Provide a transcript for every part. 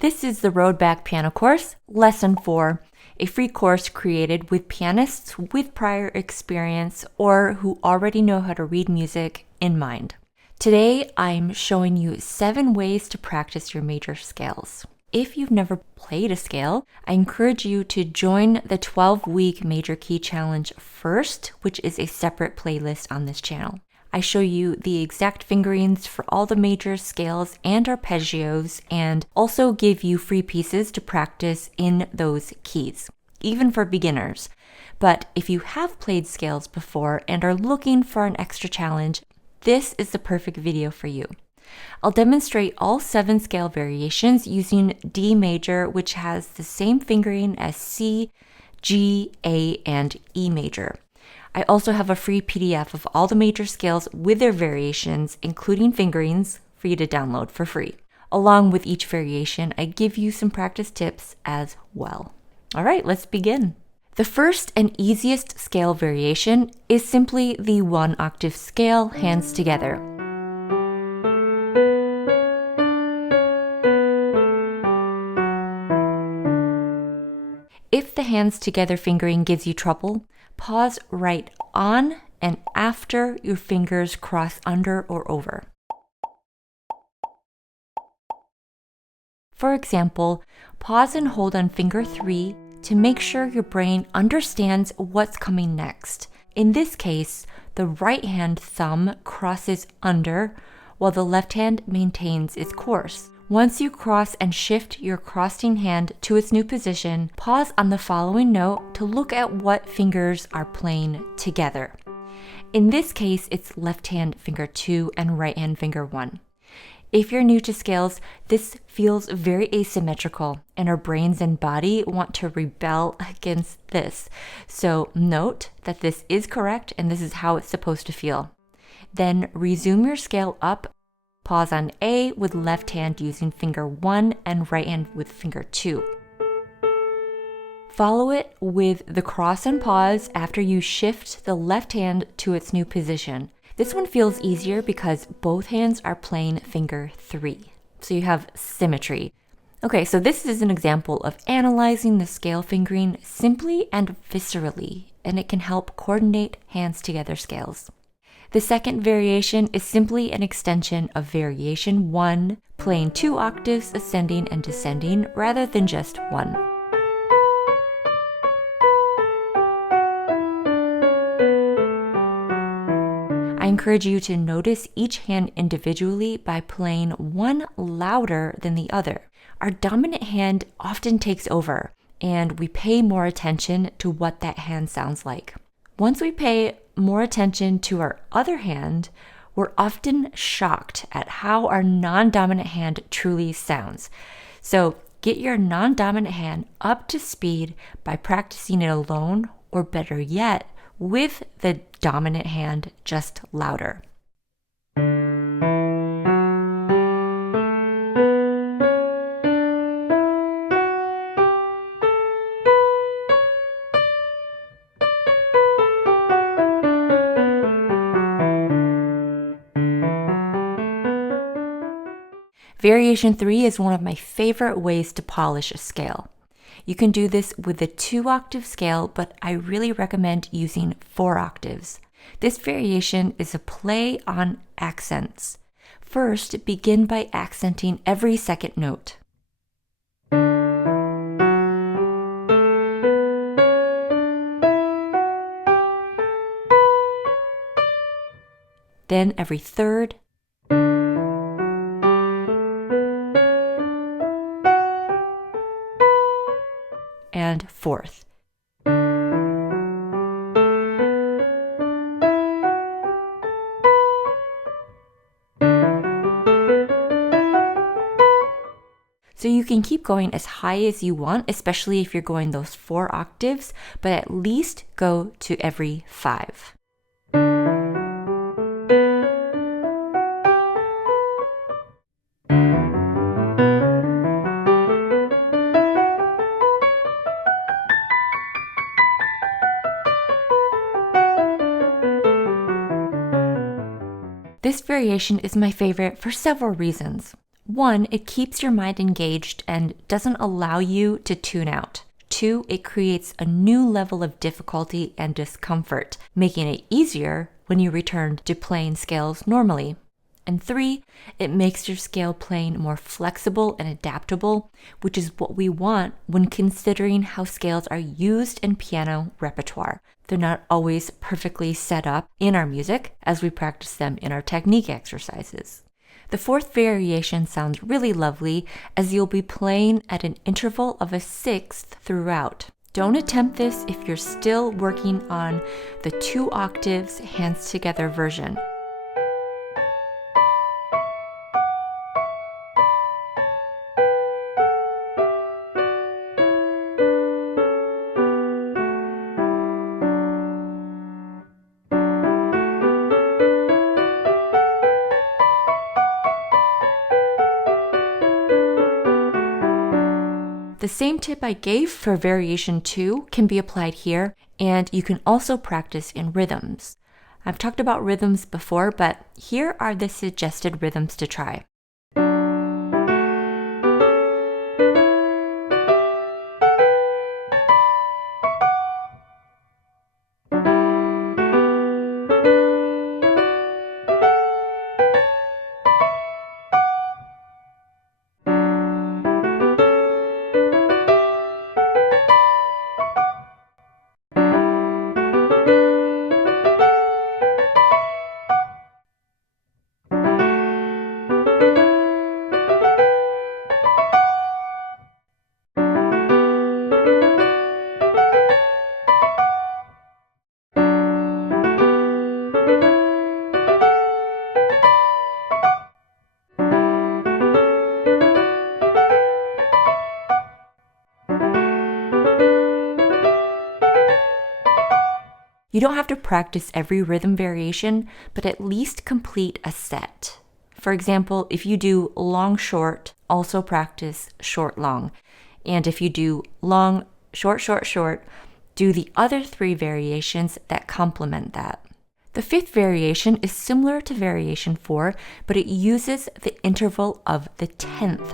This is the Road Back Piano Course, Lesson 4, a free course created with pianists with prior experience or who already know how to read music in mind. Today, I'm showing you 7 ways to practice your major scales. If you've never played a scale, I encourage you to join the 12-week Major Key Challenge first, which is a separate playlist on this channel. I show you the exact fingerings for all the major scales and arpeggios, and also give you free pieces to practice in those keys, even for beginners. But if you have played scales before and are looking for an extra challenge, this is the perfect video for you. I'll demonstrate all 7 scale variations using D major, which has the same fingering as C, G, A, and E major. I also have a free PDF of all the major scales with their variations, including fingerings, for you to download for free. Along with each variation, I give you some practice tips as well. All right, let's begin. The first and easiest scale variation is simply the 1-octave scale, hands together. If the hands together fingering gives you trouble, pause right on and after your fingers cross under or over. For example, pause and hold on finger 3 to make sure your brain understands what's coming next. In this case, the right hand thumb crosses under while the left hand maintains its course. Once you cross and shift your crossing hand to its new position, pause on the following note to look at what fingers are playing together. In this case, it's left hand finger 2 and right hand finger 1. If you're new to scales, this feels very asymmetrical, and our brains and body want to rebel against this. So note that this is correct and this is how it's supposed to feel. Then resume your scale up. Pause on A with left hand using finger 1 and right hand with finger 2. Follow it with the cross and pause after you shift the left hand to its new position. This one feels easier because both hands are playing finger 3, so you have symmetry. Okay, so this is an example of analyzing the scale fingering simply and viscerally, and it can help coordinate hands together scales. The second variation is simply an extension of variation 1, playing 2 octaves ascending and descending rather than just 1. I encourage you to notice each hand individually by playing one louder than the other. Our dominant hand often takes over, and we pay more attention to what that hand sounds like. Once we pay more attention to our other hand, we're often shocked at how our non-dominant hand truly sounds. So get your non-dominant hand up to speed by practicing it alone, or better yet, with the dominant hand just louder. Variation 3 is one of my favorite ways to polish a scale. You can do this with a 2-octave scale, but I really recommend using 4 octaves. This variation is a play on accents. First, begin by accenting every second note. Then every third, and fourth. So you can keep going as high as you want, especially if you're going those 4 octaves, but at least go to every 5. This variation is my favorite for several reasons. 1, it keeps your mind engaged and doesn't allow you to tune out. 2, it creates a new level of difficulty and discomfort, making it easier when you return to playing scales normally. And 3, it makes your scale playing more flexible and adaptable, which is what we want when considering how scales are used in piano repertoire. They're not always perfectly set up in our music as we practice them in our technique exercises. The 4th variation sounds really lovely as you'll be playing at an interval of a sixth throughout. Don't attempt this if you're still working on the 2 octaves hands together version. The same tip I gave for variation 2 can be applied here, and you can also practice in rhythms. I've talked about rhythms before, but here are the suggested rhythms to try. You don't have to practice every rhythm variation, but at least complete a set. For example, if you do long, short, also practice short, long. And if you do long, short, short, short, do the other 3 variations that complement that. The 5th variation is similar to variation 4, but it uses the interval of the 10th.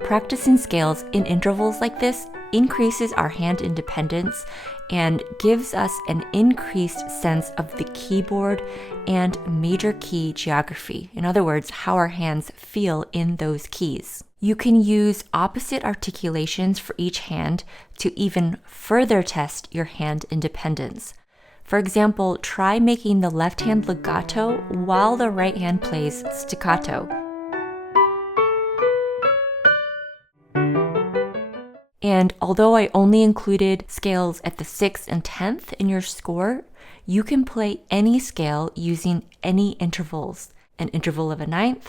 Practicing scales in intervals like this increases our hand independence and gives us an increased sense of the keyboard and major key geography. In other words, how our hands feel in those keys. You can use opposite articulations for each hand to even further test your hand independence. For example, try making the left hand legato while the right hand plays staccato. And although I only included scales at the 6th and 10th in your score, you can play any scale using any intervals. An interval of a 9th,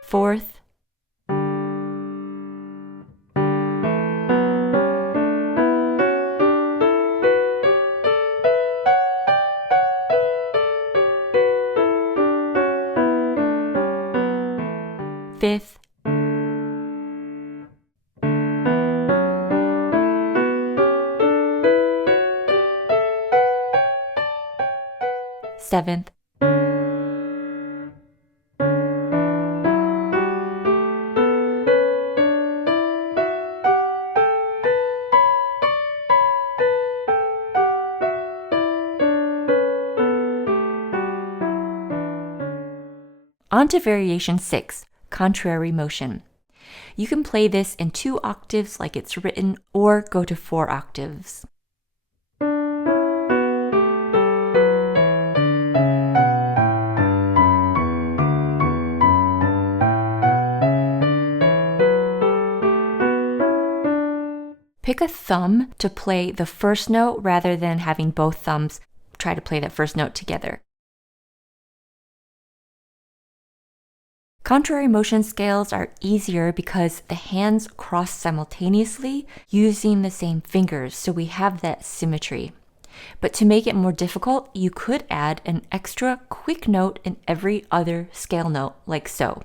fourth, fifth, seventh, on to variation 6, contrary motion. You can play this in 2 octaves like it's written, or go to 4 octaves. Pick a thumb to play the first note rather than having both thumbs try to play that first note together. Contrary motion scales are easier because the hands cross simultaneously using the same fingers, so we have that symmetry. But to make it more difficult, you could add an extra quick note in every other scale note, like so.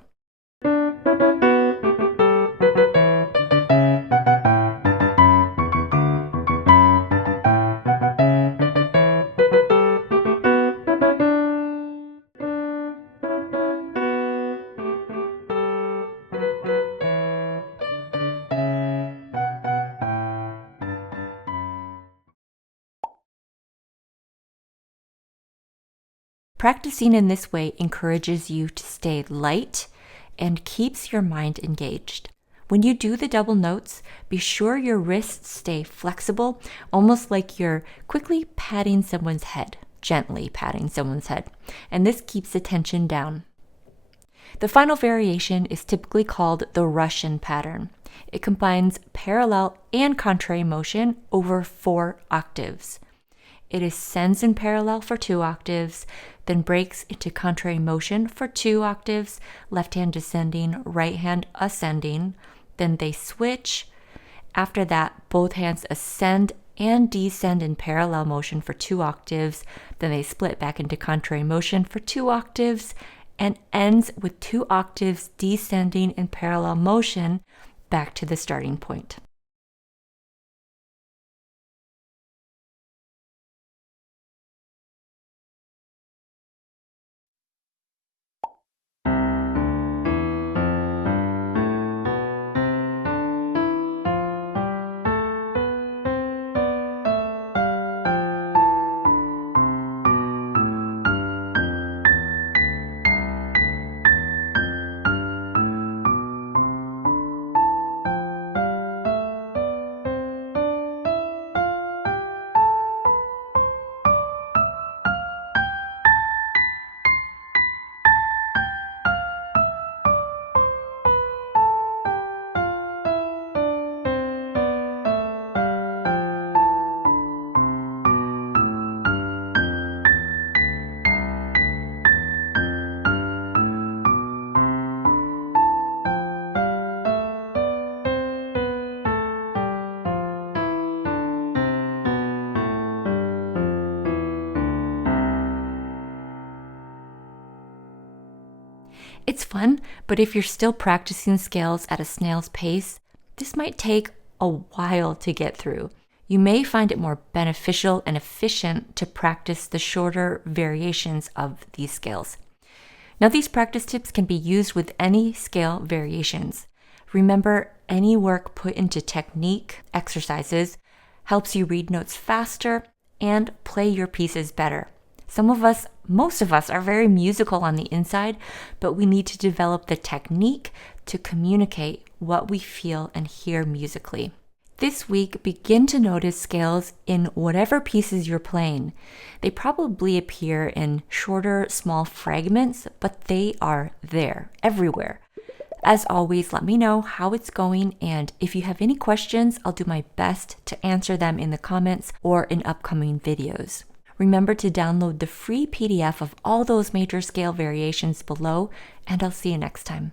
Practicing in this way encourages you to stay light and keeps your mind engaged. When you do the double notes, be sure your wrists stay flexible, almost like you're quickly patting someone's head, gently patting someone's head, and this keeps the tension down. The final variation is typically called the Russian pattern. It combines parallel and contrary motion over 4 octaves. It ascends in parallel for 2 octaves, then breaks into contrary motion for 2 octaves, left hand descending, right hand ascending, then they switch. After that, both hands ascend and descend in parallel motion for 2 octaves, then they split back into contrary motion for 2 octaves, and ends with 2 octaves descending in parallel motion back to the starting point. It's fun, but if you're still practicing scales at a snail's pace, this might take a while to get through. You may find it more beneficial and efficient to practice the shorter variations of these scales. Now, these practice tips can be used with any scale variations. Remember, any work put into technique exercises helps you read notes faster and play your pieces better. Most of us are very musical on the inside, but we need to develop the technique to communicate what we feel and hear musically. This week, begin to notice scales in whatever pieces you're playing. They probably appear in shorter, small fragments, but they are there, everywhere. As always, let me know how it's going, and if you have any questions, I'll do my best to answer them in the comments or in upcoming videos. Remember to download the free PDF of all those major scale variations below, and I'll see you next time.